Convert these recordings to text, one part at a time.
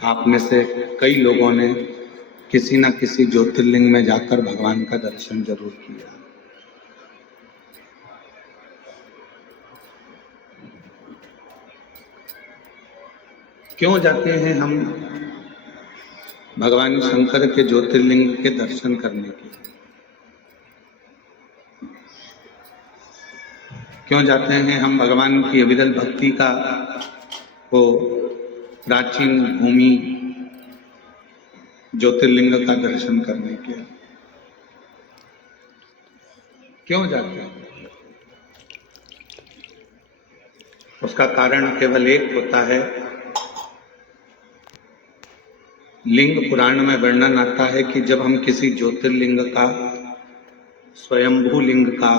आप में से कई लोगों ने किसी न किसी ज्योतिर्लिंग में जाकर भगवान का दर्शन जरूर किया। क्यों जाते हैं हम भगवान शंकर के ज्योतिर्लिंग के दर्शन करने के लिए? क्यों जाते हैं हम भगवान की अविरल भक्ति का वो प्राचीन भूमि ज्योतिर्लिंग का दर्शन करने के लिए? क्यों जाते हैं? उसका कारण केवल एक होता है। लिंग पुराण में वर्णन आता है कि जब हम किसी ज्योतिर्लिंग का, स्वयंभू लिंग का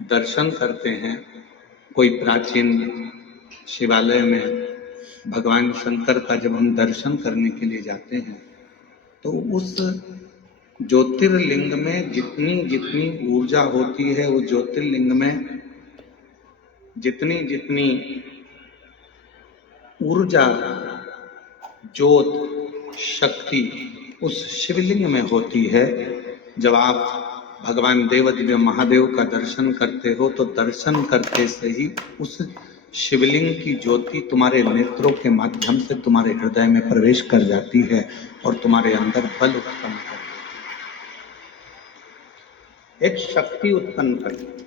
दर्शन करते हैं, कोई प्राचीन शिवालय में भगवान शंकर का जब हम दर्शन करने के लिए जाते हैं, तो उस ज्योतिर्लिंग में जितनी जितनी ऊर्जा होती है, उस ज्योतिर्लिंग में जितनी जितनी ऊर्जा, ज्योत, शक्ति उस शिवलिंग में होती है। जब आप भगवान देवदेव महादेव का दर्शन करते हो तो दर्शन करते से ही उस शिवलिंग की ज्योति तुम्हारे नेत्रों के माध्यम से तुम्हारे हृदय में प्रवेश कर जाती है और तुम्हारे अंदर बल उत्पन्न करती है, एक शक्ति उत्पन्न करती है।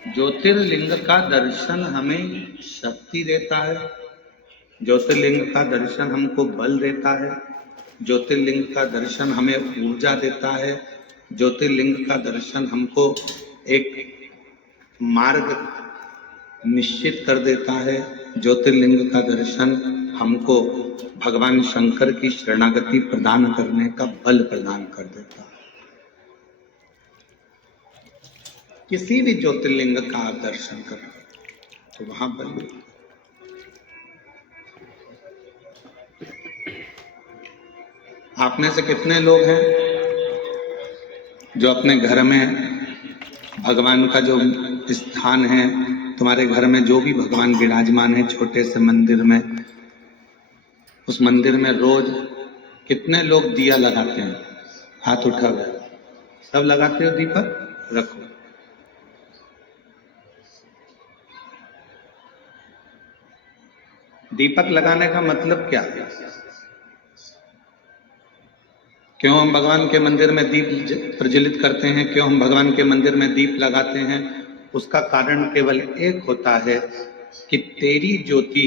ज्योतिर्लिंग का दर्शन हमें शक्ति देता है, ज्योतिर्लिंग का दर्शन हमको बल देता है, ज्योतिर्लिंग का दर्शन हमें ऊर्जा देता है, ज्योतिर्लिंग का दर्शन हमको एक मार्ग निश्चित कर देता है, ज्योतिर्लिंग का दर्शन हमको भगवान शंकर की शरणागति प्रदान करने का बल प्रदान कर देता है। किसी भी ज्योतिर्लिंग का आप दर्शन करें तो वहां बल। आप में से कितने लोग हैं जो अपने घर में भगवान का जो स्थान है, तुम्हारे घर में जो भी भगवान विराजमान है छोटे से मंदिर में, उस मंदिर में रोज कितने लोग दिया लगाते हैं? हाथ उठा हुआ। सब लगाते हो दीपक? रखो। दीपक लगाने का मतलब क्या है? क्यों हम भगवान के मंदिर में दीप प्रज्वलित करते हैं? क्यों हम भगवान के मंदिर में दीप लगाते हैं? उसका कारण केवल एक होता है कि तेरी ज्योति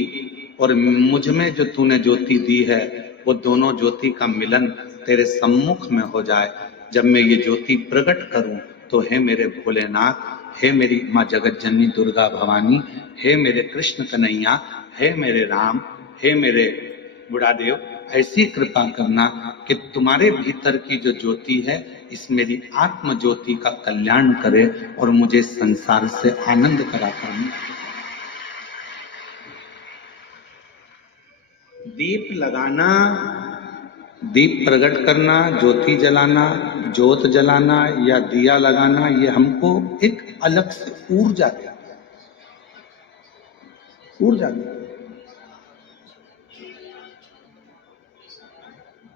और मुझ में जो तूने ज्योति दी है, वो दोनों ज्योति का मिलन तेरे सम्मुख में हो जाए। जब मैं ये ज्योति प्रकट करूं तो हे मेरे भोलेनाथ, हे मेरी माँ जगत जननी दुर्गा भवानी, हे मेरे कृष्ण कन्हैया, हे मेरे राम, हे मेरे बुढ़ादेव, ऐसी कृपा करना कि तुम्हारे भीतर की जो ज्योति है इस मेरी आत्म ज्योति का कल्याण करे और मुझे संसार से आनंद करा करना। दीप लगाना, दीप प्रकट करना, ज्योति जलाना, ज्योत जलाना या दिया लगाना, ये हमको एक अलग से ऊर्जा देता है, ऊर्जा देता है।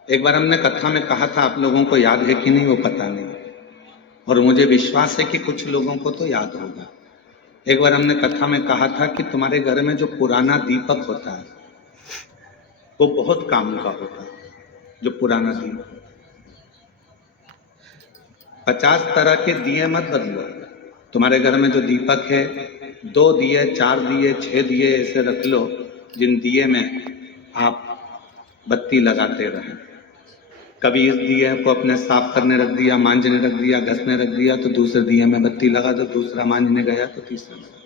एक बार हमने कथा में कहा था, आप लोगों को याद है कि नहीं वो पता नहीं, और मुझे विश्वास है कि कुछ लोगों को तो याद होगा। एक बार हमने कथा में कहा था कि तुम्हारे घर में जो पुराना दीपक होता है वो बहुत काम का होता है। जो पुराना दीपक, 50 तरह के दिए मत बदलो। तुम्हारे घर में जो दीपक है, 2 दिए, 4 दिए, 6 दिए ऐसे रख लो जिन दिए में आप बत्ती लगाते रहें। कभी इस दिए को अपने साफ करने रख दिया, मांजने रख दिया, घसने रख दिया, तो दूसरे दिए में बत्ती लगा दो, दूसरा मांजने गया तो तीसरा लगा।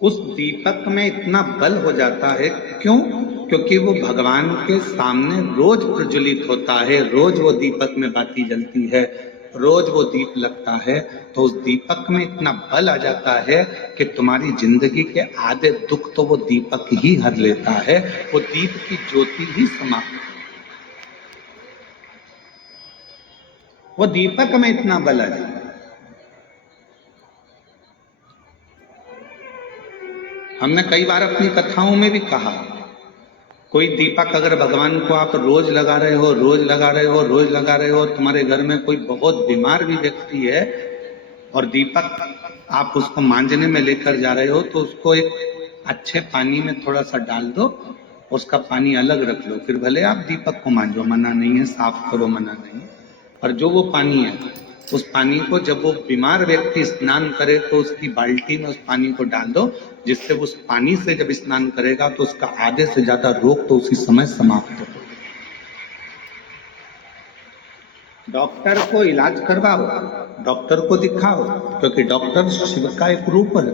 उस दीपक में इतना बल हो जाता है, क्यों? क्योंकि वो भगवान के सामने रोज प्रज्वलित होता है, रोज वो दीपक में बाती जलती है, रोज वो दीप लगता है, तो उस दीपक में इतना बल आ जाता है कि तुम्हारी जिंदगी के आधे दुख तो वो दीपक ही हर लेता है, वो दीप की ज्योति ही समाप्त। वो दीपक में इतना बल आ जाता है। हमने कई बार अपनी कथाओं में भी कहा, कोई दीपक अगर भगवान को आप रोज लगा रहे हो, रोज लगा रहे हो, रोज लगा रहे हो, तुम्हारे घर में कोई बहुत बीमार भी व्यक्ति है और दीपक आप उसको मांजने में लेकर जा रहे हो, तो उसको एक अच्छे पानी में थोड़ा सा डाल दो, उसका पानी अलग रख लो, फिर भले आप दीपक को मांजो, मना नहीं है, साफ करो, मना नहीं है। और जो वो पानी है, उस पानी को जब वो बीमार व्यक्ति स्नान करे तो उसकी बाल्टी में उस पानी को डाल दो, जिससे उस पानी से जब स्नान करेगा तो उसका आधे से ज्यादा रोग तो उसी समय समाप्त हो। डॉक्टर को इलाज करवाओ, डॉक्टर को दिखाओ, क्योंकि डॉक्टर शिव का एक रूप है।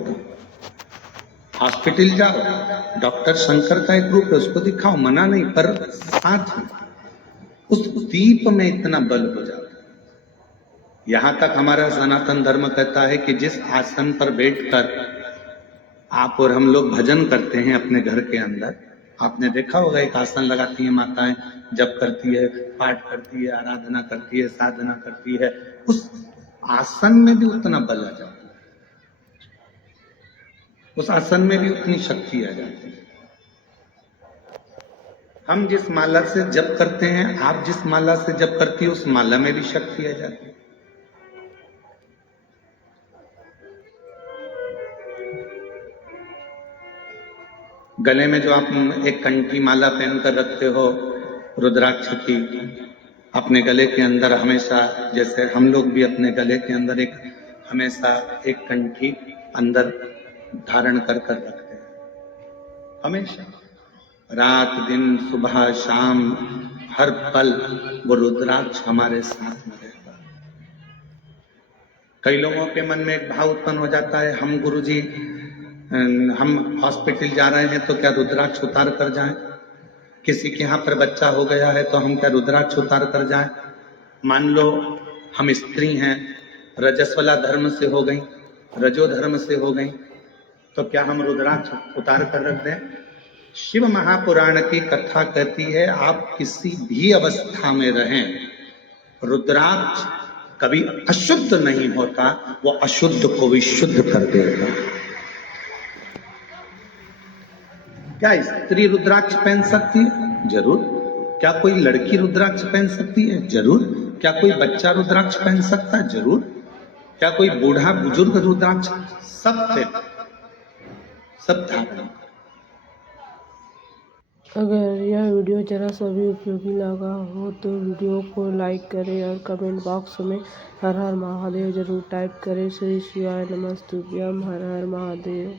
हॉस्पिटल जाओ, डॉक्टर शंकर का एक रूप है, उसको दिखाओ, मना नहीं, पर साथ में उस दीप में इतना बल हो जाता है। यहां तक हमारा सनातन धर्म कहता है कि जिस आसन पर बैठकर आप और हम लोग भजन करते हैं अपने घर के अंदर, आपने देखा होगा एक आसन लगाती है माताएं, जप करती है, पाठ करती है, आराधना करती है, साधना करती है, उस आसन में भी उतना बल आ जाता है, उस आसन में भी उतनी शक्ति आ जाती है। हम जिस माला से जप करते हैं, आप जिस माला से जप करती है, उस माला में भी शक्ति आ जाती है। गले में जो आप एक कंठी माला पहनकर रखते हो रुद्राक्ष की, अपने गले के अंदर हमेशा, जैसे हम लोग भी अपने गले के अंदर एक हमेशा एक कंठी अंदर धारण कर कर रखते हैं, हमेशा, रात दिन सुबह शाम हर पल वो रुद्राक्ष हमारे साथ में रहता है। कई लोगों के मन में एक भाव उत्पन्न हो जाता है, हम गुरुजी हम हॉस्पिटल जा रहे हैं तो क्या रुद्राक्ष उतार कर जाएं? किसी के यहाँ पर बच्चा हो गया है तो हम क्या रुद्राक्ष उतार कर जाएं? मान लो हम स्त्री हैं, रजस्वला धर्म से हो गई, रजो धर्म से हो गई, तो क्या हम रुद्राक्ष उतार कर रख दें? शिव महापुराण की कथा कहती है, आप किसी भी अवस्था में रहें, रुद्राक्ष कभी अशुद्ध नहीं होता, वो अशुद्ध को भी शुद्ध कर देगा। क्या स्त्री रुद्राक्ष पहन सकती है? जरूर। क्या कोई लड़की रुद्राक्ष पहन सकती है? जरूर। क्या कोई बच्चा रुद्राक्ष पहन सकता है? जरूर। क्या कोई बूढ़ा बुजुर्ग रुद्राक्ष? सब धारण। अगर यह वीडियो जरा सा भी उपयोगी लगा हो तो वीडियो को लाइक करें और कमेंट बॉक्स में हर हर महादेव जरूर टाइप करें। श्री शिवाय नमस्तुभ्यम। हर हर महादेव।